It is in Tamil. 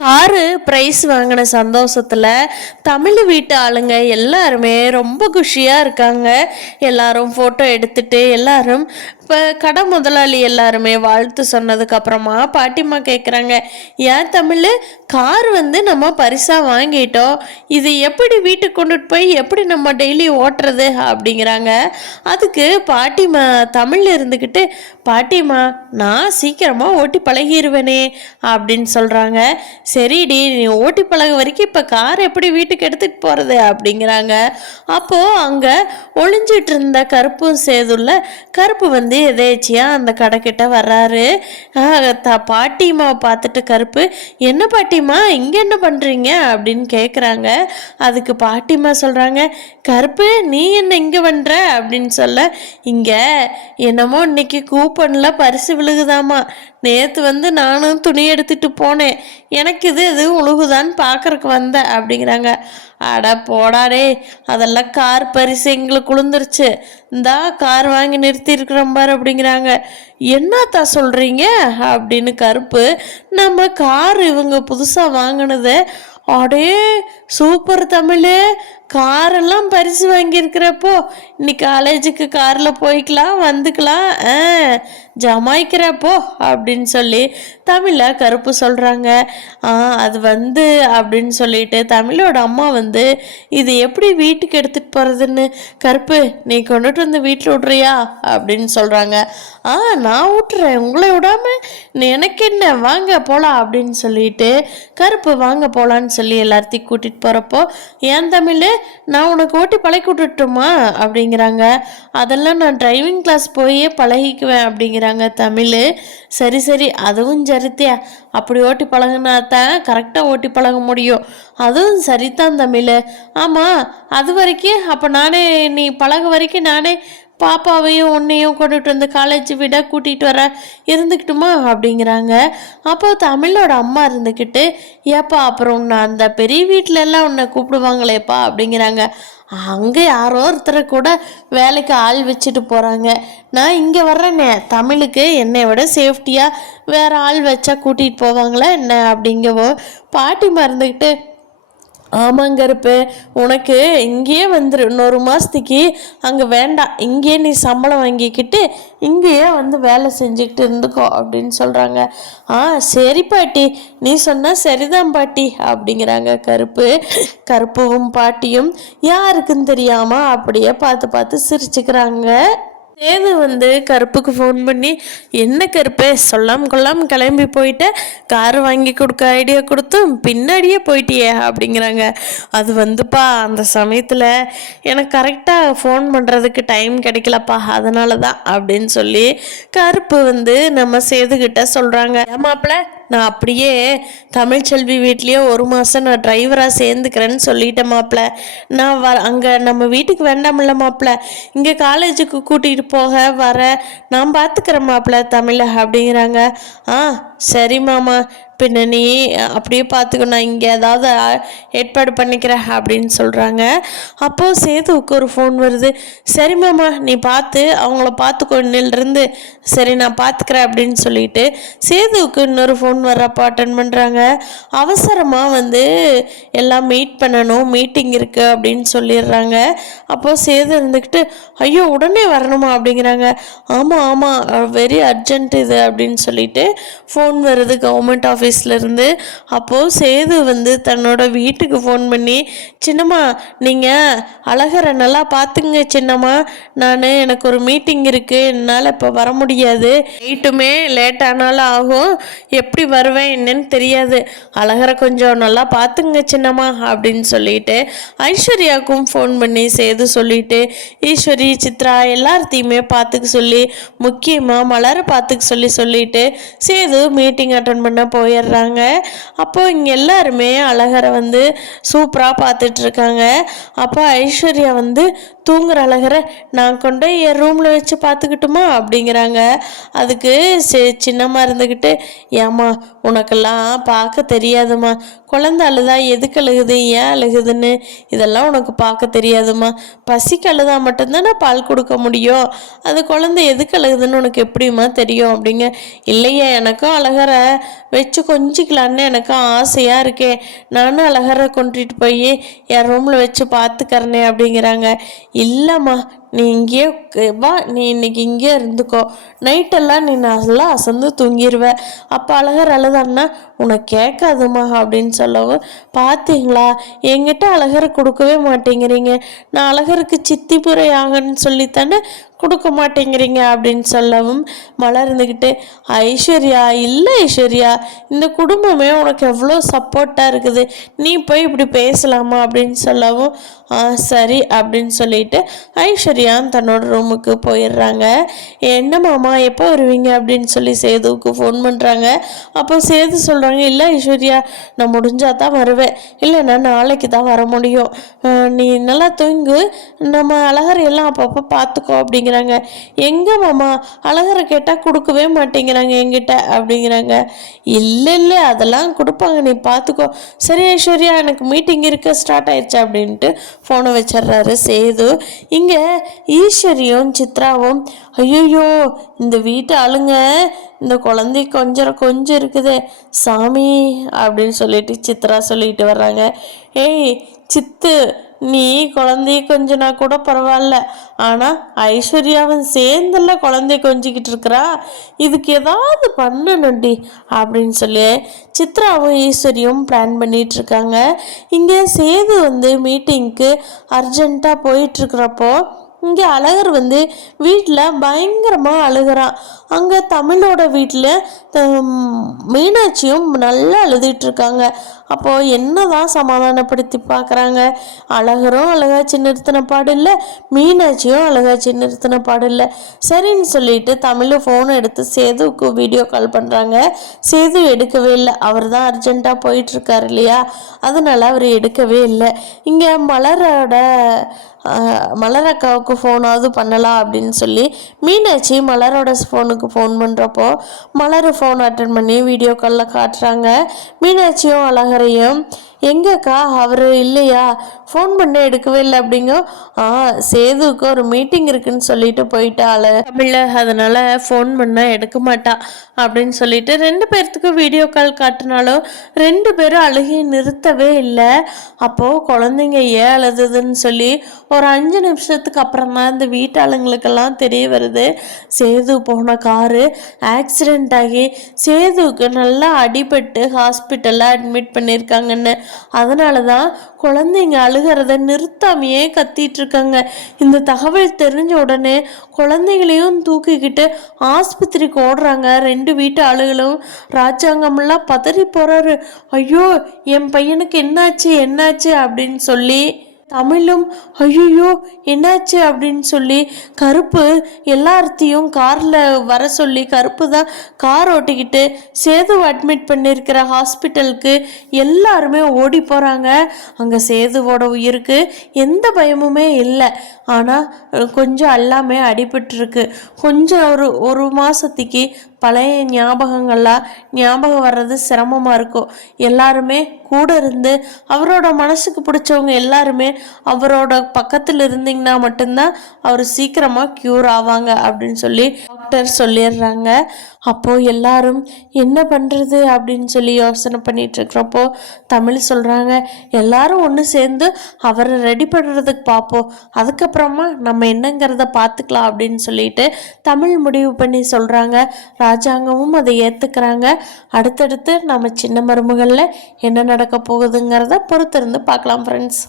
காரு ப்ரைஸ் வாங்கின சந்தோஷத்தில் தமிழ் வீட்டு ஆளுங்க எல்லாருமே ரொம்ப குஷியாக இருக்காங்க. எல்லாரும் ஃபோட்டோ எடுத்துட்டு எல்லாரும் இப்போ கடை முதலாளி எல்லாருமே வாழ்த்து சொன்னதுக்கப்புறமா பாட்டிம்மா கேட்குறாங்க, ஏன் தமிழ் கார் நம்ம பரிசாக வாங்கிட்டோம், இது எப்படி வீட்டுக்கு கொண்டுட்டு போய் எப்படி நம்ம டெய்லி ஓட்டுறது அப்படிங்கிறாங்க. அதுக்கு பாட்டிம்மா தமிழ் இருந்துக்கிட்டு, பாட்டிம்மா நான் சீக்கிரமாக ஓட்டி பழகிடுவேனே அப்படின்னு சொல்கிறாங்க. சரிடி நீ ஓட்டி பழக வரைக்கும் இப்போ கார் எப்படி வீட்டுக்கு எடுத்துகிட்டு போகிறது அப்படிங்கிறாங்க. அப்போது அங்கே ஒளிஞ்சிட்டு இருந்த கருப்பும் சேதுள்ள கருப்பு எதேச்சியாக அந்த கடைக்கிட்ட வர்றாரு. பாட்டிம்மாவை பார்த்துட்டு கருப்பு, என்ன பாட்டிம்மா இங்கே என்ன பண்ணுறீங்க அப்படின்னு கேட்குறாங்க. அதுக்கு பாட்டிம்மா சொல்கிறாங்க, கருப்பு நீ என்ன இங்கே பண்ணுற அப்படின்னு சொல்ல, இங்கே என்னமோ இன்னைக்கு கூப்பனில் பரிசு விழுகுதாமா, நேற்று நானும் துணி எடுத்துகிட்டு போனேன், எனக்கு இது உழுகுதான்னு பார்க்குறக்கு வந்தேன் அப்படிங்கிறாங்க. அட போடாடே, அதெல்லாம் கார் பரிசு எங்களுக்கு உளுந்துருச்சு, இந்தா கார் வாங்கி நிறுத்தியிருக்கிறோம் பாரு அப்படிங்கிறாங்க. என்னத்தா சொல்கிறீங்க அப்படின்னு கருப்பு, நம்ம கார் இவங்க புதுசாக வாங்கினது, அடே சூப்பர் தமிழ், காரெல்லாம் பரிசு வாங்கியிருக்கிறப்போ இன்னைக்கு காலேஜுக்கு காரில் போய்க்கலாம் வந்துக்கலாம், ஜமாய்க்கிறப்போ அப்படின்னு சொல்லி தமிழை கருப்பு சொல்கிறாங்க. அது அப்படின்னு சொல்லிட்டு தமிழோட அம்மா இது எப்படி வீட்டுக்கு எடுத்துகிட்டு போகிறதுன்னு, கருப்பு நீ கொண்டுட்டு வந்து வீட்டில் விட்றியா அப்படின்னு சொல்கிறாங்க. நான் விட்டுறேன், உங்களை விடாமல் எனக்கு என்ன, வாங்க போகலாம் அப்படின்னு சொல்லிட்டு கருப்பு வாங்க போகலான்னு சொல்லி எல்லாத்தையும் கூட்டிகிட்டு போகிறப்போ, ஏன் தமிழ் நான் உனக்கு ஓட்டி பழகி விட்டுட்டுமா அப்படிங்கிறாங்க. அதெல்லாம் நான் டிரைவிங் கிளாஸ் போயே பழகிக்குவேன் அப்படிங்கிறாங்க தமிழ். சரி சரி அதுவும் சரித்தியா, அப்படி ஓட்டி பழகுனா தான் கரெக்டாக ஓட்டி பழக முடியும், அதுவும் சரிதான் தமிழ். ஆமாம் அது வரைக்கும் அப்போ நானே நீ பழக வரைக்கும் நானே பாப்பாவையும் உன்னையும் கொண்டுட்டு வந்து காலேஜ் விட கூட்டிகிட்டு வர இருந்துக்கிட்டுமா அப்படிங்கிறாங்க. அப்போ தமிழோட அம்மா இருந்துக்கிட்டு, ஏப்பா அப்புறம் நான் அந்த பெரிய வீட்டில எல்லாம் உன்னை கூப்பிடுவாங்களேப்பா அப்படிங்கிறாங்க. அங்கே யாரோ ஒருத்தரை கூட வேலைக்கு ஆள் வச்சுட்டு போகிறாங்க, நான் இங்கே வர்றேனே, தமிழுக்கு என்னை விட சேஃப்டியாக வேறு ஆள் வச்சா கூட்டிகிட்டு போவாங்களா என்ன அப்படிங்கவோ பாட்டிமா இருந்துக்கிட்டு, ஆமாங்கருப்பு உனக்கு இங்கேயே வந்துரு, இன்னொரு மாதத்துக்கு அங்கே வேண்டாம், இங்கேயே நீ சம்பளம் வாங்கிக்கிட்டு இங்கேயே வேலை செஞ்சுக்கிட்டு இருந்துக்கோ அப்படின்னு சொல்கிறாங்க. சரி பாட்டி, நீ சொன்னால் சரிதான் பாட்டி அப்படிங்கிறாங்க கருப்பு. கருப்புவும் பாட்டியும் யாருக்குன்னு தெரியாமல் அப்படியே பார்த்து பார்த்து சிரிச்சுக்கிறாங்க. சேது கருப்புக்கு ஃபோன் பண்ணி, என்ன கருப்பே சொல்லாமல் கொள்ளாமல் கிளம்பி போயிட்ட, கார் வாங்கி கொடுக்க ஐடியா கொடுத்தும் பின்னாடியே போயிட்டியே அப்படிங்கிறாங்க. அது அந்த சமயத்தில் எனக்கு கரெக்டாக ஃபோன் பண்ணுறதுக்கு டைம் கிடைக்கலப்பா, அதனால தான் அப்படின்னு சொல்லி கருப்பு நம்ம சேதுக்கிட்ட சொல்கிறாங்க. ஏமாப்பிள்ள நான் அப்படியே தமிழ்ச்செல்வி வீட்லேயே ஒரு மாதம் நான் டிரைவராக சேர்ந்துக்கிறேன்னு சொல்லிட்டேன் மாப்பிள்ள, நான் அங்கே நம்ம வீட்டுக்கு வேண்டாமில்ல மாப்பிள்ள, இங்கே காலேஜுக்கு கூட்டிகிட்டு போக வர நான் பார்த்துக்கிறேன் மாப்பிள்ள தமிழ் அப்படிங்கிறாங்க. சரி மாமா, பின்ன நீ அப்படியே பார்த்துக்கோ, நான் இங்கே ஏதாவது ஏற்பாடு பண்ணிக்கிறேன் அப்படின்னு சொல்கிறாங்க. அப்போது சேதுவுக்கு ஒரு ஃபோன் வருது. சரி மாமா நீ பார்த்து அவங்கள பார்த்துக்கோ இன்னிலிருந்து, சரி நான் பார்த்துக்கிறேன் அப்படின்னு சொல்லிட்டு சேதுவுக்கு இன்னொரு ஃபோன் வர்றப்போ அட்டன் பண்ணுறாங்க. அவசரமாக எல்லாம் மீட் பண்ணணும், மீட்டிங் இருக்குது அப்படின்னு சொல்லிடுறாங்க. அப்போது சேது இருந்துக்கிட்டு, ஐயோ உடனே வரணுமா அப்படிங்கிறாங்க. ஆமாம் ஆமாம் வெரி அர்ஜென்ட் இது அப்படின்னு சொல்லிட்டு ஃபோன் வருது கவர்மெண்ட் ஆஃபீஸ்லேருந்து. அப்போது சேது தன்னோட வீட்டுக்கு ஃபோன் பண்ணி, சின்னம்மா நீங்கள் அழகரை நல்லா பார்த்துங்க சின்னம்மா, எனக்கு ஒரு மீட்டிங் இருக்குது, என்னால் இப்போ வர முடியாது, நைட்டுமே லேட் ஆனாலும் ஆகும், எப்படி வருவேன் என்னன்னு தெரியாது, அழகரை கொஞ்சம் நல்லா பார்த்துங்க சின்னம்மா அப்படின்னு சொல்லிட்டு ஐஸ்வர்யாவுக்கும் ஃபோன் பண்ணி சேது சொல்லிட்டு ஈஸ்வரி சித்ரா எல்லாத்தையுமே பார்த்துக்க சொல்லி, முக்கியமாக மலரை பார்த்துக்க சொல்லிட்டு சேது மீட்டிங் அட்டன் பண்ண போயிடுறாங்க. அப்போது இங்கே எல்லாருமே அழகரை சூப்பராக பார்த்துட்ருக்காங்க. அப்போ ஐஸ்வர்யா தூங்குற அழகரை நான் கொண்டு என் ரூமில் வச்சு பார்த்துக்கிட்டுமா அப்படிங்கிறாங்க. அதுக்கு சின்னம்மா இருந்துக்கிட்டு, ஏம்மா உனக்கெல்லாம் பார்க்க தெரியாதுமா, குழந்தை அழுதா எதுக்கு அழுகுது, ஏன் அழுகுதுன்னு இதெல்லாம் உனக்கு பார்க்க தெரியாதுமா. பசிக்கு அழுதா மட்டும்தானே பால் கொடுக்க முடியும், அது குழந்தை எதுக்கு அழுகுதுன்னு உனக்கு எப்படிம்மா தெரியும் அப்படிங்க. இல்லையா, எனக்கும் அழகரை வச்சு கொஞ்சிக்கலான்னு எனக்கும் ஆசையாக இருக்கேன், நானும் அழகரை கொண்டுட்டு போய் என் ரூமில் வச்சு பார்த்துக்கறனே அப்படிங்கிறாங்க. இல்லைம்மா, நீ இங்கேயே வா, நீ இன்னைக்கு இங்கேயே இருந்துக்கோ, நைட்டெல்லாம் நீ நல்லா அசந்து தூங்கிடுவ, அப்போ அழகர் அழுதான்னா உனக்கு கேட்காதுமா அப்படின்னு சொல்லவும், பார்த்தீங்களா என்கிட்ட அழகரை கொடுக்கவே மாட்டேங்கிறீங்க, நான் அழகருக்கு சித்தி புரை ஆகன்னு சொல்லித்தானே கொடுக்க மாட்டேங்கிறீங்க அப்படின்னு சொல்லவும், மலர் இருந்துக்கிட்டு, ஐஸ்வர்யா இல்லை ஐஸ்வர்யா, இந்த குடும்பமே உனக்கு எவ்வளோ சப்போர்ட்டாக இருக்குது, நீ போய் இப்படி பேசலாமா அப்படின்னு சொல்லவும், சரி அப்படின்னு சொல்லிட்டு ஐஸ்வர்யா தன்னோட ரூமுக்கு போயிடுறாங்க. என்ன மாமா எப்போ வருவீங்க அப்படின்னு சொல்லி சேதுவுக்கு ஃபோன் பண்ணுறாங்க. அப்போ சேது சொல்கிறாங்க, இல்லை ஐஸ்வர்யா நான் முடிஞ்சால் தான் வருவேன், இல்லைன்னா நாளைக்கு தான் வர முடியும், நீ நல்லா தூங்கு, நம்ம அழகரை எல்லாம் அப்பப்போ பார்த்துக்கோ அப்படிங்கிறாங்க. எங்கே மாமா, அழகரை கேட்டால் கொடுக்கவே மாட்டேங்கிறாங்க என்கிட்ட அப்படிங்கிறாங்க. இல்லை அதெல்லாம் கொடுப்பாங்க, நீ பார்த்துக்கோ. சரி ஐஸ்வர்யா எனக்கு மீட்டிங் இருக்க ஸ்டார்ட் ஆயிடுச்சு அப்படின்ட்டு ஃபோனை வச்சிடுறாரு சேது. இங்கே ஈஸ்வரியும் சித்ராவும், ஐயோ இந்த வீட்டு ஆளுங்க இந்த குழந்தை கொஞ்சம் இருக்குது சாமி அப்படின்னு சொல்லிட்டு சித்ரா சொல்லிட்டு வர்றாங்க. ஏய் சித்து, நீ குழந்தைய கொஞ்சனா கூட பரவாயில்ல, ஆனால் ஐஸ்வர்யாவும் சேர்ந்தெல்லாம் குழந்தைய கொஞ்சிக்கிட்டு இருக்கிறா, இதுக்கு ஏதாவது பண்ணணும்டி அப்படின்னு சொல்லி சித்ராவும் ஈஸ்வரியும் பிளான் பண்ணிட்டு இருக்காங்க. இங்கே சேது மீட்டிங்க்கு அர்ஜென்ட்டாக போயிட்டுருக்கிறப்போ இங்கே அழகர் வீட்டில் பயங்கரமாக அழுகிறான். அங்கே தமிழோட வீட்டில் மீனாட்சியும் நல்லா அழுதுகிட்ருக்காங்க. அப்போது என்ன தான் சமாதானப்படுத்தி பார்க்குறாங்க. அழகரும் அழகாச்சு நிறுத்தின பாடு இல்லை, மீனாட்சியும் அழகாச்சு நிறுத்தின பாடு இல்லை. சரின்னு சொல்லிட்டு தமிழ் ஃபோனை எடுத்து சேதுவுக்கு வீடியோ கால் பண்ணுறாங்க. சேது எடுக்கவே இல்லை, அவர் தான் அர்ஜென்ட்டாக போயிட்டுருக்காரு இல்லையா, அதனால் அவர் எடுக்கவே இல்லை. இங்கே மலர் அக்காவுக்கு ஃபோனாவது பண்ணலாம் அப்படின்னு சொல்லி மீனாட்சி மலரோட ஃபோனுக்கு ஃபோன் பண்ணுறப்போ மலர் ஃபோன் அட்டன் பண்ணி வீடியோ காலில் காட்டுறாங்க. மீனாட்சியும் அழகரையும், எங்கக்கா அவர் இல்லையா, ஃபோன் பண்ண எடுக்கவே இல்லை அப்படிங்க. சேதுவுக்கு ஒரு மீட்டிங் இருக்குன்னு சொல்லிட்டு போயிட்டாள் தமிழ, அதனால் ஃபோன் பண்ணால் எடுக்க மாட்டா அப்படின்னு சொல்லிட்டு 2 பேர்த்துக்கு வீடியோ கால் காட்டினாலும் 2 பேரும் அழுகி நிறுத்தவே இல்லை. அப்போது குழந்தைங்க ஏன் அழுதுன்னு சொல்லி ஒரு 5 நிமிஷத்துக்கு அப்புறம் தான் இந்த வீட்டாளுங்களுக்கெல்லாம் தெரிய வருது. சேது போன காரு ஆக்சிடெண்ட் ஆகி சேதுவுக்கு நல்லா அடிபட்டு ஹாஸ்பிட்டலில் அட்மிட் பண்ணியிருக்காங்கன்னு. அதனால தான் குழந்தைங்க அழுகிறத நிறுத்தாமையே கத்திட்டு இருக்காங்க. இந்த தகவல் தெரிஞ்ச உடனே குழந்தைகளையும் தூக்கிக்கிட்டு ஆஸ்பத்திரிக்கு ஓடுறாங்க 2 வீட்டு ஆளுகளும். ராஜாங்கமெல்லாம் பதறி போறாரு. ஐயோ என் பையனுக்கு என்னாச்சு அப்படின்னு சொல்லி தமிழும் ஐயோ என்னாச்சு அப்படின்னு சொல்லி கருப்பு எல்லாத்தையும் காரில் வர சொல்லி கருப்பு தான் கார் ஓட்டிக்கிட்டு சேதுவை அட்மிட் பண்ணியிருக்கிற ஹாஸ்பிட்டலுக்கு எல்லாருமே ஓடி போகிறாங்க. அங்கே சேதுவோட உயிருக்கு எந்த பயமுமே இல்லை, ஆனால் கொஞ்சம் எல்லாமே அடிபட்டுருக்கு. கொஞ்சம் ஒரு மாதத்துக்கு பழைய ஞாபகம் வர்றது சிரமமாக இருக்கும். எல்லாருமே கூட இருந்து அவரோட மனசுக்கு பிடிச்சவங்க எல்லாருமே அவரோட பக்கத்தில் இருந்தீங்கன்னா மட்டும்தான் அவர் சீக்கிரமாக க்யூர் ஆவாங்க அப்படின்னு சொல்லி டாக்டர் சொல்லிடுறாங்க. அப்போது எல்லாரும் என்ன பண்ணுறது அப்படின்னு சொல்லி யோசனை பண்ணிட்டு இருக்கிறப்போ தமிழ் சொல்கிறாங்க, எல்லாரும் ஒன்று சேர்ந்து அவரை ரெடி பண்ணுறதுக்கு பார்ப்போம், அதுக்கப்புறமா நம்ம என்னங்கிறத பார்த்துக்கலாம் அப்படின்னு சொல்லிட்டு தமிழ் முடிவு பண்ணி சொல்கிறாங்க. ராஜாங்கமும் அதை ஏற்றுக்கிறாங்க. அடுத்தடுத்து நம்ம சின்ன மருமகளில் என்ன நடக்க போகுதுங்கிறத பொறுத்திருந்து பார்க்கலாம் ஃப்ரெண்ட்ஸ்.